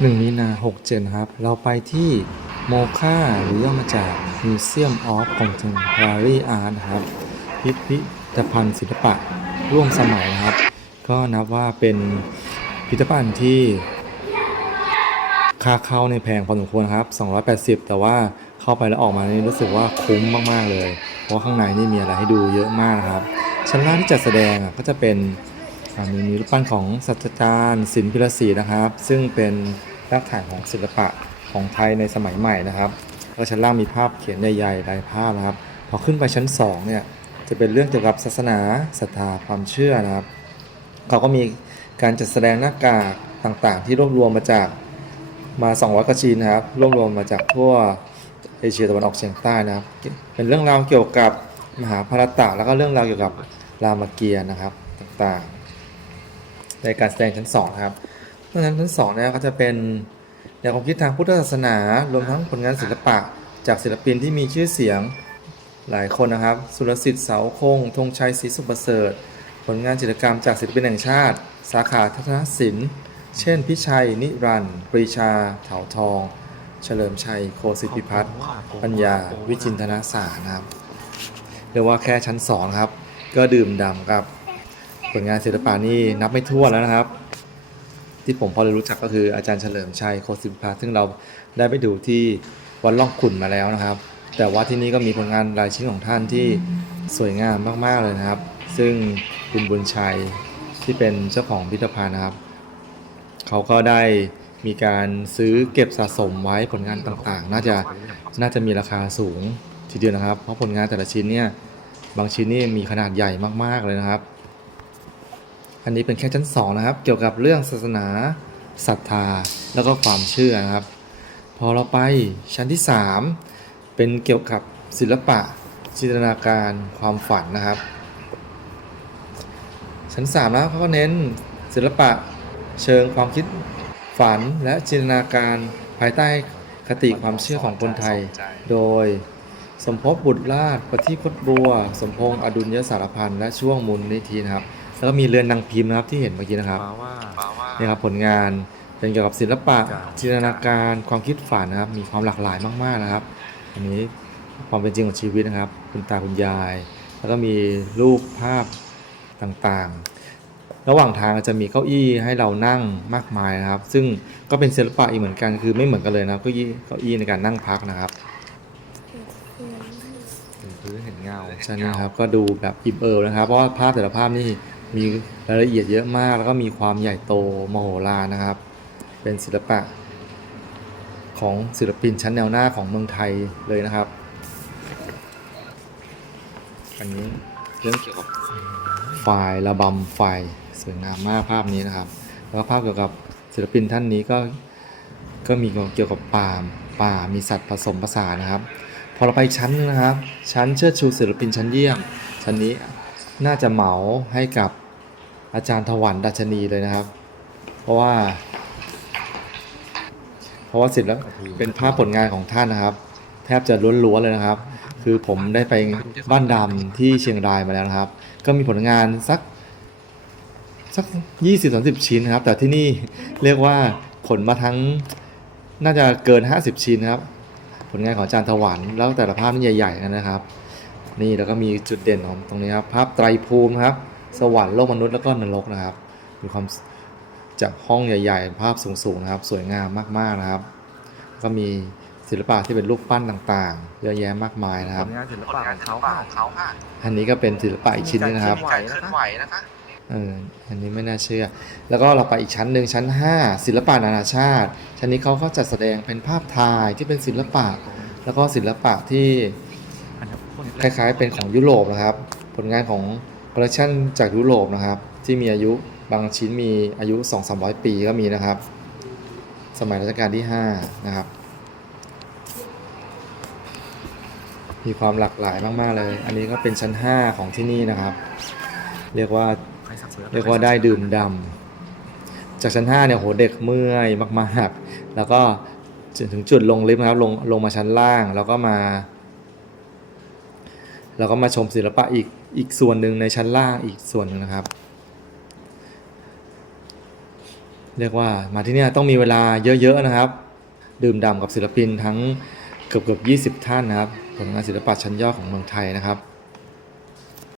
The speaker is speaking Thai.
1มีนา67นะครับ เราไปที่โมคาหรือย่อมาจาก Museum of Contemporary Art นะครับ พิพิธภัณฑ์ศิลปะร่วมสมัยนะครับ ก็นับว่าเป็นพิพิธภัณฑ์ที่ค่าเข้าในแพงพอสมควรครับ 280 แต่ว่าเข้าไปแล้วออกมานี่รู้สึกว่าคุ้มมาก ๆ เลย เพราะข้างในนี่มีอะไรให้ดูเยอะมากครับ ชั้นล่างที่จัดแสดงก็จะเป็นมีรูปปั้นของศาสตราจารย์ศิลป์พิรศรีนะครับ ซึ่งเป็น รากฐานของศิลปะของไทยในสมัยใหม่นะครับแล้วชั้นล่างมีภาพเขียนใหญ่ๆลายภาพนะครับ พอขึ้นไปชั้น2เนี่ยจะเป็นเรื่องเกี่ยวกับศาสนาศรัทธาความเชื่อนะครับเขาก็มีการจัดแสดงหน้ากากต่างๆ ที่รวบรวมมาจากมา 200กว่าชิ้นนะครับ รวบรวมมาจากทั่วเอเชียตะวันออกเฉียงใต้นะครับ เป็นเรื่องราวเกี่ยวกับมหาภารตะแล้วก็เรื่องราวเกี่ยวกับรามเกียรตินะครับต่างๆ ในการแสดงชั้น2นะครับ เพราะฉะนั้นชั้น2เนี่ยก็จะเป็นแนวความคิดทางพุทธศาสนารวมทั้งผลงานศิลปะ จากศิลปินที่มีชื่อเสียงหลายคนนะครับ สุรสิทธิ์เสาคงธงชัยศรีสุประเสริฐ ผลงานจิตรกรรมจากศิลปินแห่งชาติ สาขาทัศนศิลป์ เช่น พิชัย นิรันดร์ปรีชา เถาทอง เฉลิมชัย โคสิทธิพิพัฒน์ปัญญา วิจินทนาสารนะครับเรียกว่าแค่ชั้นสองครับ ก็ดื่มด่ำกับ ผลงานศิลปะนี่นับไม่ถ้วนแล้วนะครับ ที่ผมพอจะรู้จักก็คืออาจารย์เฉลิมชัยโคสิทธิพิพัฒน์ซึ่งเราได้ไปดูที่วัดล่องขุนมาแล้วนะครับ แต่ว่าที่นี่ก็มีผลงานรายชิ้นของท่านที่สวยงามมากๆเลยนะครับ ซึ่งคุณบุญชัยที่เป็นเจ้าของพิพิธภัณฑ์นะครับ เขาก็ได้มีการซื้อเก็บสะสมไว้ผลงานต่างๆ น่าจะน่าจะมีราคาสูงทีเดียวนะครับ เพราะผลงานแต่ละชิ้นเนี่ยบางชิ้นนี่มีขนาดใหญ่มากๆเลยนะครับ อันนี้เป็นแค่ชั้นสองนะครับ เกี่ยวกับเรื่องศาสนาศรัทธาแล้วก็ความเชื่อนะครับ พอเราไปชั้นที่ 3 เป็นเกี่ยวกับศิลปะจินตนาการความฝันนะครับ ชั้น3แล้วเขาก็เน้นศิลปะเชิงความคิดฝันและจินตนาการภายใต้คติความเชื่อของคนไทย โดยสมภพบุตรราชประทีปคดบัว สมพงษ์อดุลยสารพันธ์และช่วงมูลนิธินะครับ แล้วก็มีเรือนนางพิมพ์นะครับที่เห็นเมื่อกี้นะครับมาว่านี่ครับผลงานเป็นเกี่ยวกับศิลปะจินตนาการความคิดฝันนะครับ มีความหลากหลายมากๆนะครับ อันนี้ความเป็นจริงของชีวิตนะครับ คุณตาคุณยาย แล้วก็มีรูปภาพต่างๆ ระหว่างทางจะมีเก้าอี้ให้เรานั่งมากมายนะครับ ซึ่งก็เป็นศิลปะอีกเหมือนกันคือไม่เหมือนกันเลยนะเก้าอี้เก้าอี้ในการนั่งพักนะครับเห็นพื้นเห็นเงาใช่นะครับก็ดูแบบอิ่มเอิบนะครับ เพราะว่าภาพแต่ละภาพนี่ มีรายละเอียดเยอะมากแล้วก็มีความใหญ่โตมโหฬารนะครับ เป็นศิลปะของศิลปินชั้นแนวหน้าของเมืองไทยเลยนะครับ อันนี้เรื่องเกี่ยวกับไฟล์ระบำไฟล์สวยงามมากภาพนี้นะครับ แล้วก็ภาพเกี่ยวกับศิลปินท่านนี้ก็ก็มีเกี่ยวกับป่าป่ามีสัตว์ผสมผสานนะครับ พอเราไปอีกชั้นหนึงนะครับ ชั้นเชิดชูศิลปินชั้นเยี่ยม ชั้นนี้น่าจะเหมาให้กับ อาจารย์ถวันดัชนีเลยนะครับ เพราะว่า เพราะว่าศิลป์เป็นภาพผลงานของท่านนะครับ แทบจะล้วนๆเลยนะครับ คือผมได้ไปบ้านดำที่เชียงรายมาแล้วนะครับ ก็มีผลงานสักสักยี่สิบสามสิบชิ้นนะครับ แต่ที่นี่เรียกว่าขนมาทั้งน่าจะเกินห้าสิบชิ้นครับผลงานของอาจารย์ถวันแล้วแต่ละภาพนี่ใหญ่ๆนะครับ นี่แล้วก็มีจุดเด่นของตรงนี้ครับภาพไตรภูมิครับ สวรรค์โลกมนุษย์แล้วก็นรกนะครับ มีความจากห้องใหญ่ ๆ ภาพสูงๆนะครับ สวยงามมากๆนะครับ ก็มีศิลปะที่เป็นรูปปั้นต่างๆ เยอะแยะมากมายนะผครับลงานศิลปะของเขาของเขาค่ะอันนี้ก็เป็นศิลปะอีกชิ้นหนึงนะครับมีการเคลื่อนไหวนะคะเอออันนี้ไม่น่าเชื่อ แล้วก็เราไปอีกชั้นหนึ่งชั้น 5 ศิลปะนานาชาติ ชั้นนี้เขาก็จัดแสดงเป็นภาพถ่ายที่เป็นศิลปะ แล้วก็ศิลปะที่อันนี้คนคล้ายๆเป็นของยุโรปนะครับ ผลงานของ คอลเลคชันจากยุโรปนะครับ ที่มีอายุบางชิ้นมีอายุ 2-300 ปีก็มีนะครับ สมัยรัชกาลที่ 5 นะครับ มีความหลากหลายมากๆเลย อันนี้ก็เป็นชั้น 5 ของที่นี่นะครับ เรียกว่าเรียกว่าได้ดื่มดำจากชั้น 5 เนี่ยโหเด็กเมื่อยมากๆ แล้วก็จนถึงจุดลงลิฟต์นะครับลงลงมาชั้นล่างแล้วก็มา แล้วก็มาชมศิลปะอีก อีกส่วนหนึ่งในชั้นล่างอีกส่วนหนึ่งนะครับ เรียกว่ามาที่นี่ต้องมีเวลาเยอะๆนะครับ ดื่มด่ำกับศิลปินทั้งเกือบเกือบๆ20 ท่านนะครับผลงานศิลปะชั้นยอดของเมืองไทยนะครับ